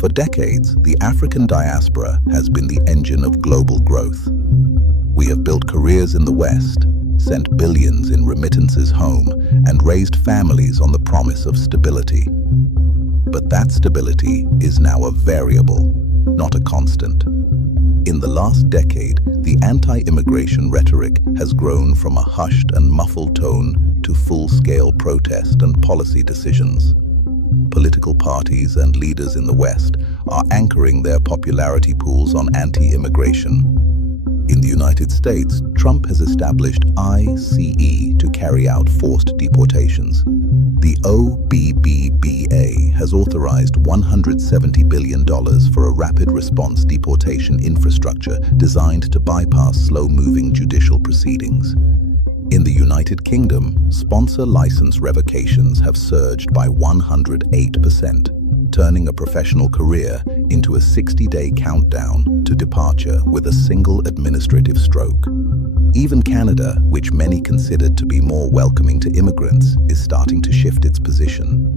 For decades, the African diaspora has been the engine of global growth. We have built careers in the West, sent billions in remittances home, and raised families on the promise of stability. But that stability is now a variable, not a constant. In the last decade, the anti-immigration rhetoric has grown from a hushed and muffled tone to full-scale protest and policy decisions. Political parties and leaders in the West are anchoring their popularity pools on anti-immigration. In the United States, Trump has established ICE to carry out forced deportations. The OBBBA has authorized $170 billion for a rapid response deportation infrastructure designed to bypass slow-moving judicial proceedings. In the United Kingdom, sponsor license revocations have surged by 108%, turning a professional career into a 60-day countdown to departure with a single administrative stroke. Even Canada, which many considered to be more welcoming to immigrants, is starting to shift its position.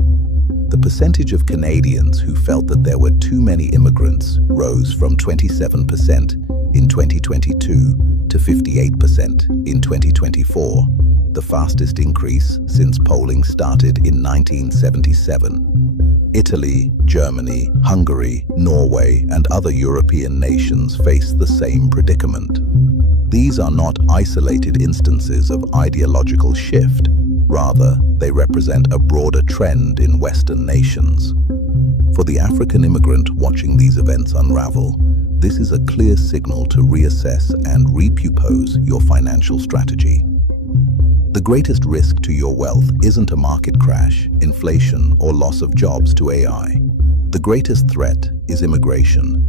The percentage of Canadians who felt that there were too many immigrants rose from 27% in 2022 to 58% in 2024, the fastest increase since polling started in 1977. Italy, Germany, Hungary, Norway, and other European nations face the same predicament. These are not isolated instances of ideological shift. Rather, they represent a broader trend in Western nations. For the African immigrant watching these events unravel, this is a clear signal to reassess and repurpose your financial strategy. The greatest risk to your wealth isn't a market crash, inflation, or loss of jobs to AI. The greatest threat is immigration.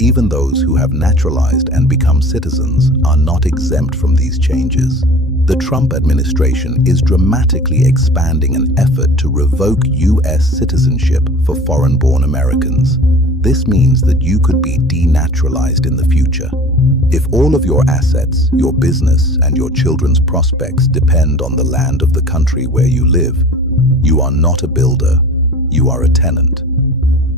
Even those who have naturalized and become citizens are not exempt from these changes. The Trump administration is dramatically expanding an effort to revoke U.S. citizenship for foreign-born Americans. This means that you could be denaturalized in the future. If all of your assets, your business, and your children's prospects depend on the land of the country where you live, you are not a builder, you are a tenant.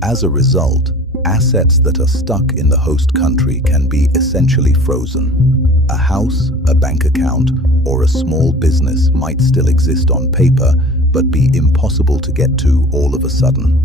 As a result, assets that are stuck in the host country can be essentially frozen. A house, a bank account, or a small business might still exist on paper, but be impossible to get to all of a sudden.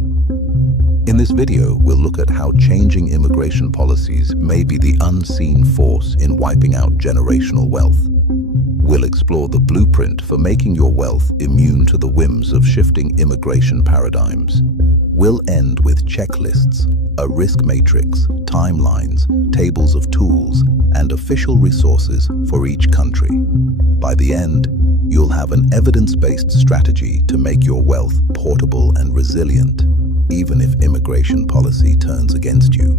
In this video, we'll look at how changing immigration policies may be the unseen force in wiping out generational wealth. We'll explore the blueprint for making your wealth immune to the whims of shifting immigration paradigms. We'll end with checklists, a risk matrix, timelines, tables of tools, and official resources for each country. By the end, you'll have an evidence-based strategy to make your wealth portable and resilient, even if immigration policy turns against you.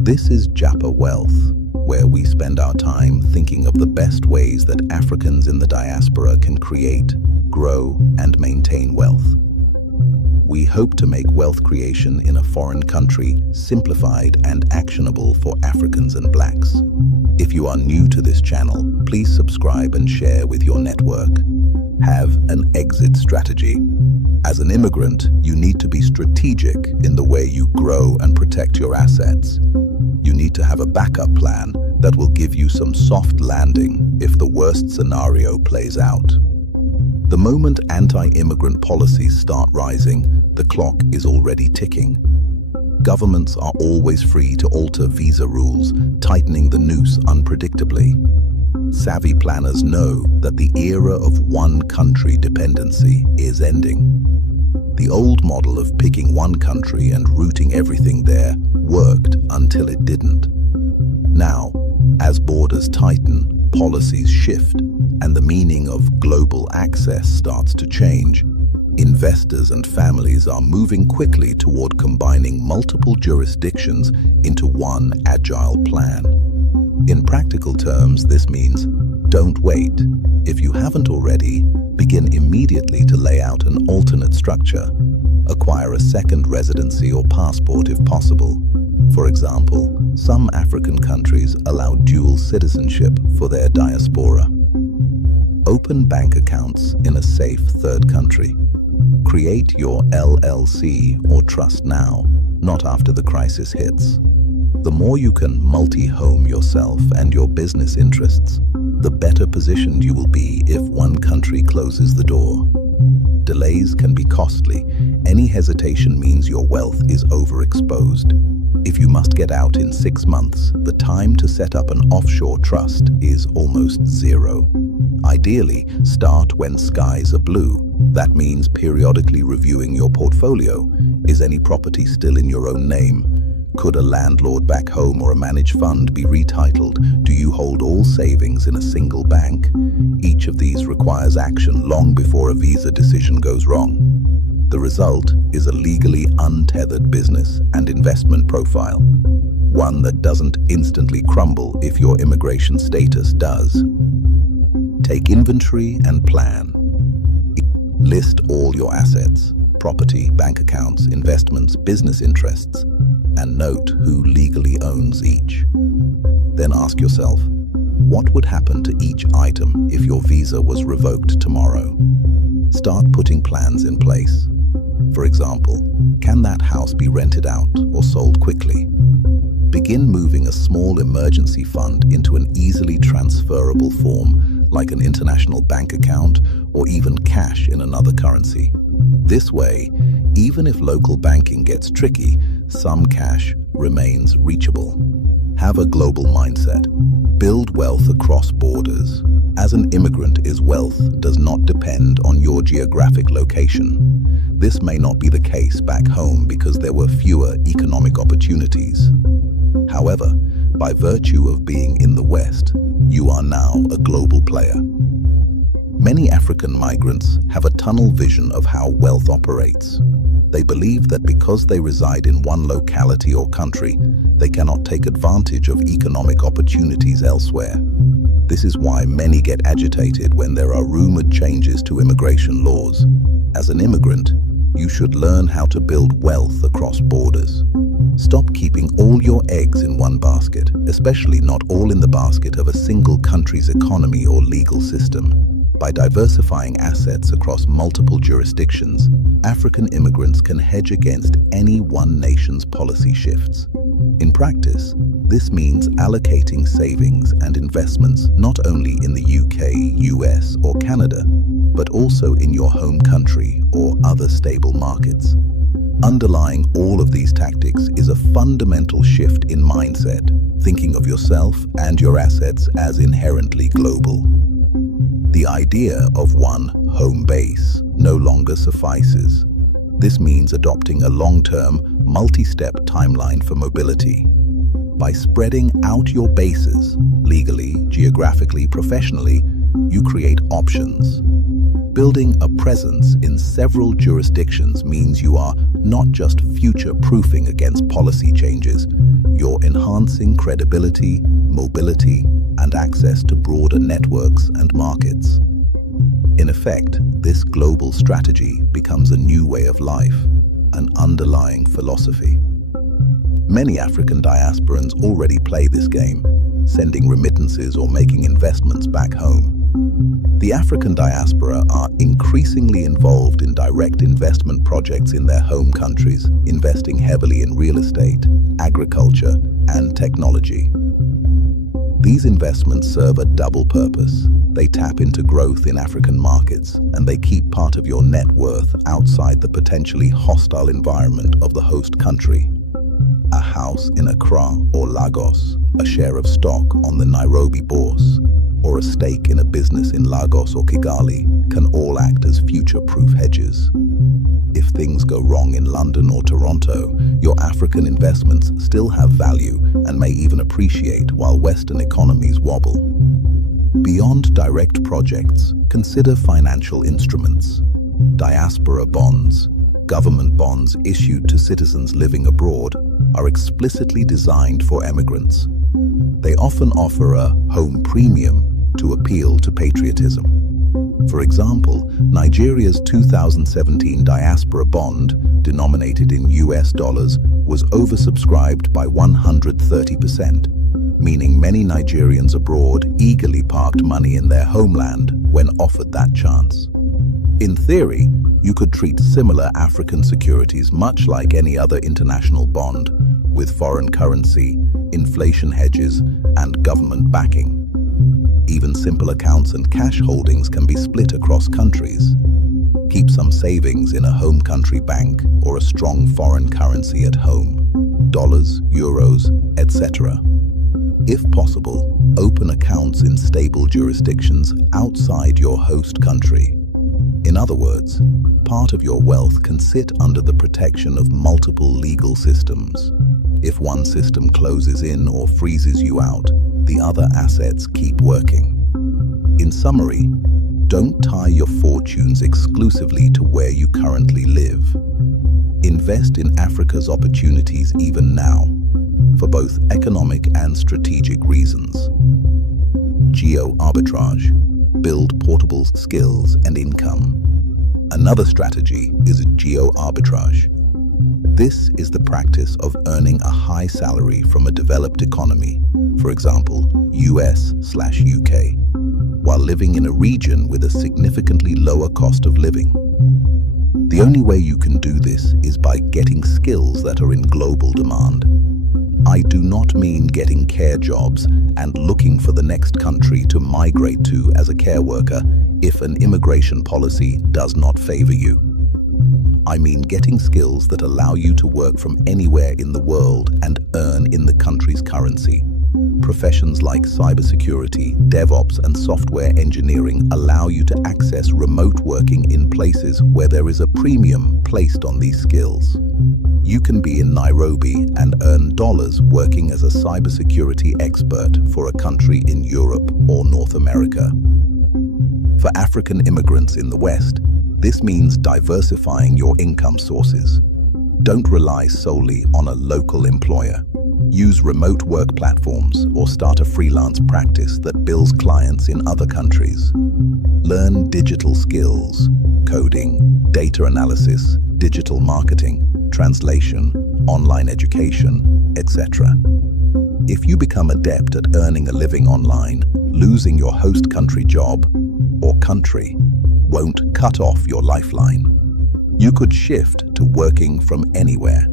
This is Japa Wealth, where we spend our time thinking of the best ways that Africans in the diaspora can create, grow, and maintain wealth. We hope to make wealth creation in a foreign country simplified and actionable for Africans and Blacks. If you are new to this channel, please subscribe and share with your network. Have an exit strategy. As an immigrant, you need to be strategic in the way you grow and protect your assets. You need to have a backup plan that will give you some soft landing if the worst scenario plays out. The moment anti-immigrant policies start rising, the clock is already ticking. Governments are always free to alter visa rules, tightening the noose unpredictably. Savvy planners know that the era of one country dependency is ending. The old model of picking one country and routing everything there worked until it didn't. Now, as borders tighten, policies shift, and the meaning of global access starts to change, investors and families are moving quickly toward combining multiple jurisdictions into one agile plan. In practical terms, this means don't wait. If you haven't already, begin immediately to lay out an alternate structure. Acquire a second residency or passport if possible. For example, some African countries allow dual citizenship for their diaspora. Open bank accounts in a safe third country. Create your LLC or trust now. not after the crisis hits. The more you can multi-home yourself and your business interests, the better positioned you will be if one country closes the door. Delays can be costly. Any hesitation means your wealth is overexposed. If you must get out in 6 months, the time to set up an offshore trust is almost zero. Ideally, start when skies are blue. That means periodically reviewing your portfolio. Is any property still in your own name? Could a landlord back home or a managed fund be retitled? Do you hold all savings in a single bank? Each of these requires action long before a visa decision goes wrong. The result is a legally untethered business and investment profile, one that doesn't instantly crumble if your immigration status does. Take inventory and plan. List all your assets, property, bank accounts, investments, business interests, and note who legally owns each. Then ask yourself, what would happen to each item if your visa was revoked tomorrow? Start putting plans in place. For example, can that house be rented out or sold quickly? Begin moving a small emergency fund into an easily transferable form, like an international bank account or even cash in another currency. This way, even if local banking gets tricky, some cash remains reachable. Have a global mindset. Build wealth across borders. As an immigrant, wealth does not depend on your geographic location. This may not be the case back home because there were fewer economic opportunities. However, by virtue of being in the West, you are now a global player. Many African migrants have a tunnel vision of how wealth operates. They believe that because they reside in one locality or country, they cannot take advantage of economic opportunities elsewhere. This is why many get agitated when there are rumored changes to immigration laws. As an immigrant, you should learn how to build wealth across borders. Stop keeping all your eggs in one basket, especially not all in the basket of a single country's economy or legal system. By diversifying assets across multiple jurisdictions, African immigrants can hedge against any one nation's policy shifts. In practice, this means allocating savings and investments not only in the UK, US, or Canada, but also in your home country or other stable markets. Underlying all of these tactics is a fundamental shift in mindset, thinking of yourself and your assets as inherently global. The idea of one home base no longer suffices. This means adopting a long-term, multi-step timeline for mobility. By spreading out your bases, legally, geographically, professionally, you create options. Building a presence in several jurisdictions means you are not just future-proofing against policy changes, you're enhancing credibility, mobility, and access to broader networks and markets. In effect, this global strategy becomes a new way of life, an underlying philosophy. Many African diasporans already play this game, sending remittances or making investments back home. The African diaspora are increasingly involved in direct investment projects in their home countries, investing heavily in real estate, agriculture, and technology. These investments serve a double purpose. They tap into growth in African markets, and they keep part of your net worth outside the potentially hostile environment of the host country. A house in Accra or Lagos, a share of stock on the Nairobi bourse, or a stake in a business in Lagos or Kigali can all act as future-proof hedges. If things go wrong in London or Toronto, your African investments still have value and may even appreciate while Western economies wobble. Beyond direct projects, consider financial instruments. Diaspora bonds, government bonds issued to citizens living abroad, are explicitly designed for emigrants. They often offer a home premium to appeal to patriotism. For example, Nigeria's 2017 diaspora bond, denominated in US dollars, was oversubscribed by 130%, meaning many Nigerians abroad eagerly parked money in their homeland when offered that chance. In theory, You could treat similar African securities much like any other international bond, with foreign currency, inflation hedges, and government backing. Even simple accounts and cash holdings can be split across countries. Keep some savings in a home country bank or a strong foreign currency at home, dollars, euros, etc. If possible, open accounts in stable jurisdictions outside your host country. In other words, part of your wealth can sit under the protection of multiple legal systems. If one system closes in or freezes you out, the other assets keep working. In summary, don't tie your fortunes exclusively to where you currently live. Invest in Africa's opportunities even now, for both economic and strategic reasons. Geo-arbitrage. Build portable skills and income. Another strategy is geo-arbitrage. This is the practice of earning a high salary from a developed economy, for example, US/UK, while living in a region with a significantly lower cost of living. The only way you can do this is by getting skills that are in global demand. I do not mean getting care jobs and looking for the next country to migrate to as a care worker if an immigration policy does not favor you. I mean getting skills that allow you to work from anywhere in the world and earn in the country's currency. Professions like cybersecurity, DevOps, and software engineering allow you to access remote working in places where there is a premium placed on these skills. You can be in Nairobi and earn dollars working as a cybersecurity expert for a country in Europe or North America. For African immigrants in the West, this means diversifying your income sources. Don't rely solely on a local employer. Use remote work platforms or start a freelance practice that bills clients in other countries. Learn digital skills, coding, data analysis, digital marketing, translation, online education, etc. If you become adept at earning a living online, losing your host country job or country won't cut off your lifeline. You could shift to working from anywhere.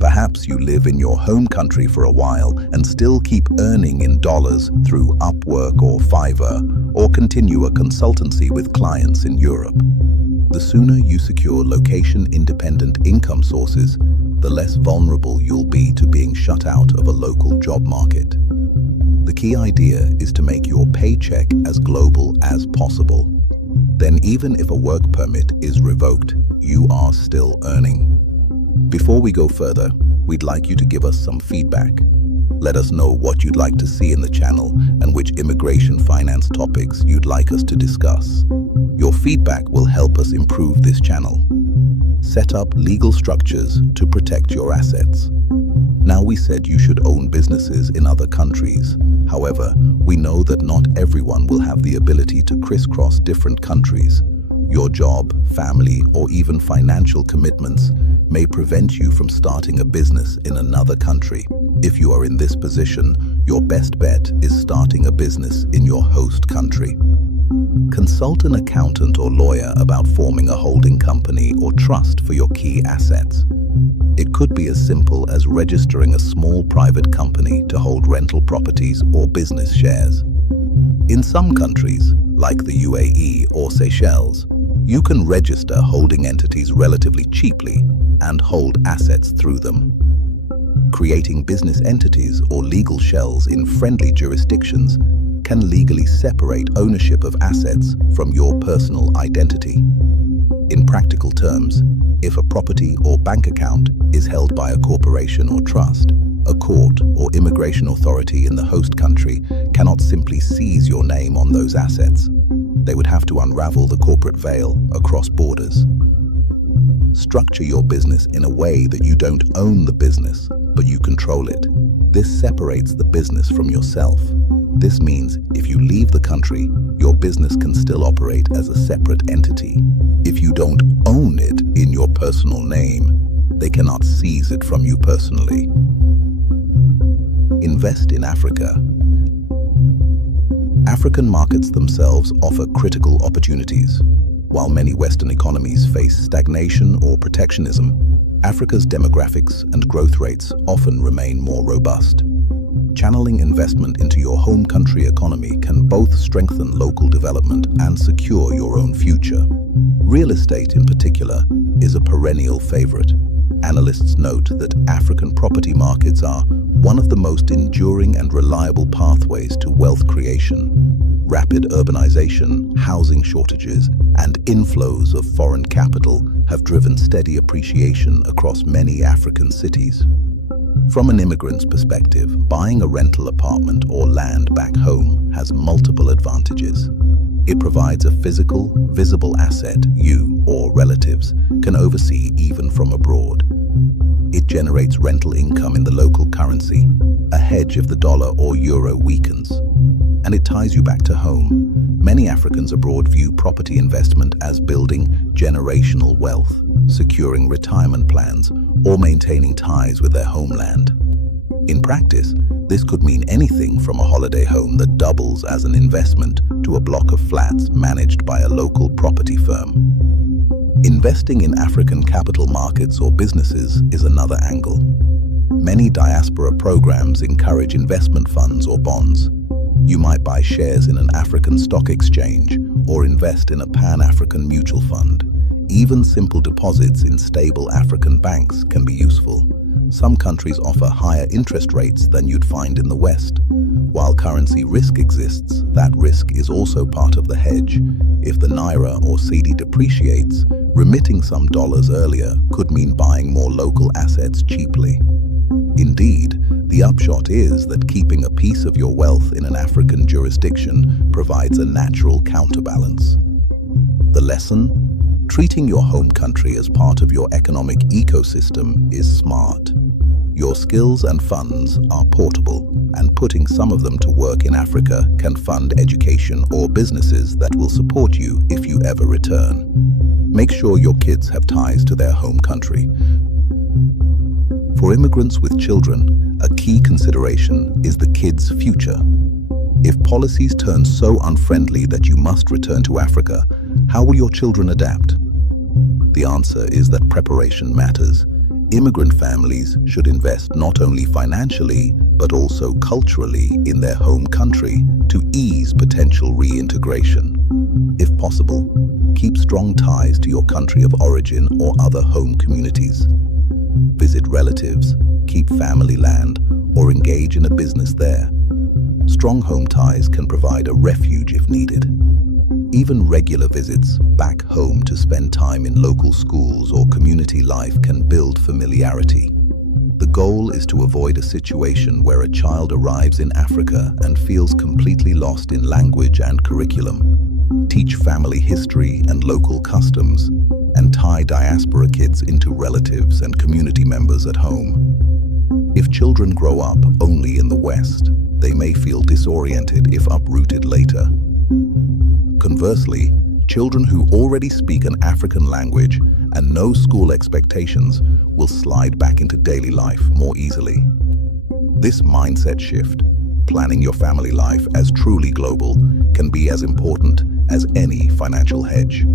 Perhaps you live in your home country for a while and still keep earning in dollars through Upwork or Fiverr, or continue a consultancy with clients in Europe. The sooner you secure location-independent income sources, the less vulnerable you'll be to being shut out of a local job market. The key idea is to make your paycheck as global as possible. Then even if a work permit is revoked, you are still earning. Before we go further, we'd like you to give us some feedback. Let us know what you'd like to see in the channel and which immigration finance topics you'd like us to discuss. Your feedback will help us improve this channel. Set up legal structures to protect your assets. Now, we said you should own businesses in other countries. However, we know that not everyone will have the ability to crisscross different countries. Your job, family, or even financial commitments may prevent you from starting a business in another country. If you are in this position, your best bet is starting a business in your host country. Consult an accountant or lawyer about forming a holding company or trust for your key assets. It could be as simple as registering a small private company to hold rental properties or business shares. In some countries, like the UAE or Seychelles, you can register holding entities relatively cheaply and hold assets through them. Creating business entities or legal shells in friendly jurisdictions can legally separate ownership of assets from your personal identity. In practical terms, if a property or bank account is held by a corporation or trust, a court or immigration authority in the host country cannot simply seize your name on those assets. They would have to unravel the corporate veil across borders. Structure your business in a way that you don't own the business, but you control it. This separates the business from yourself. This means if you leave the country, your business can still operate as a separate entity. If you don't own it in your personal name, they cannot seize it from you personally. Invest in Africa. African markets themselves offer critical opportunities. While many Western economies face stagnation or protectionism, Africa's demographics and growth rates often remain more robust. Channeling investment into your home country economy can both strengthen local development and secure your own future. Real estate, in particular, is a perennial favorite. Analysts note that African property markets are one of the most enduring and reliable pathways to wealth creation. Rapid urbanization, housing shortages, and inflows of foreign capital have driven steady appreciation across many African cities. From an immigrant's perspective, buying a rental apartment or land back home has multiple advantages. It provides a physical, visible asset you or relatives can oversee even from abroad. It generates rental income in the local currency, a hedge if the dollar or euro weakens. And it ties you back to home. Many Africans abroad view property investment as building generational wealth, securing retirement plans, or maintaining ties with their homeland. In practice, this could mean anything from a holiday home that doubles as an investment to a block of flats managed by a local property firm. Investing in African capital markets or businesses is another angle. Many diaspora programs encourage investment funds or bonds. You might buy shares in an African stock exchange or invest in a Pan-African mutual fund. Even simple deposits in stable African banks can be useful. Some countries offer higher interest rates than you'd find in the West. While currency risk exists, that risk is also part of the hedge. If the Naira or cedi depreciates, remitting some dollars earlier could mean buying more local assets cheaply. Indeed, the upshot is that keeping a piece of your wealth in an African jurisdiction provides a natural counterbalance. The lesson? Treating your home country as part of your economic ecosystem is smart. Your skills and funds are portable, and putting some of them to work in Africa can fund education or businesses that will support you if you ever return. Make sure your kids have ties to their home country. For immigrants with children, a key consideration is the kids' future. If policies turn so unfriendly that you must return to Africa, how will your children adapt? The answer is that preparation matters. Immigrant families should invest not only financially, but also culturally in their home country to ease potential reintegration. If possible, keep strong ties to your country of origin or other home communities. Visit relatives, keep family land, or engage in a business there. Strong home ties can provide a refuge if needed. Even regular visits back home to spend time in local schools or community life can build familiarity. The goal is to avoid a situation where a child arrives in Africa and feels completely lost in language and curriculum. Teach family history and local customs, and tie diaspora kids into relatives and community members at home. If children grow up only in the West, they may feel disoriented if uprooted later. Conversely, children who already speak an African language and know school expectations will slide back into daily life more easily. This mindset shift, planning your family life as truly global, can be as important as any financial hedge.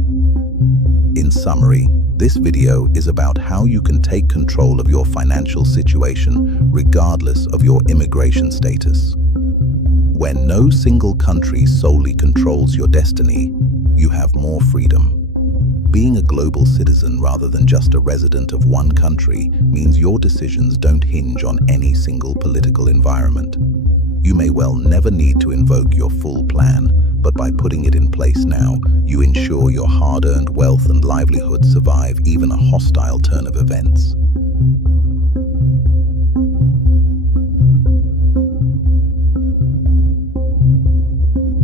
In summary, this video is about how you can take control of your financial situation regardless of your immigration status. When no single country solely controls your destiny, you have more freedom. Being a global citizen rather than just a resident of one country means your decisions don't hinge on any single political environment. You may well never need to invoke your full plan, but by putting it in place now, you ensure your hard-earned wealth and livelihood survive even a hostile turn of events.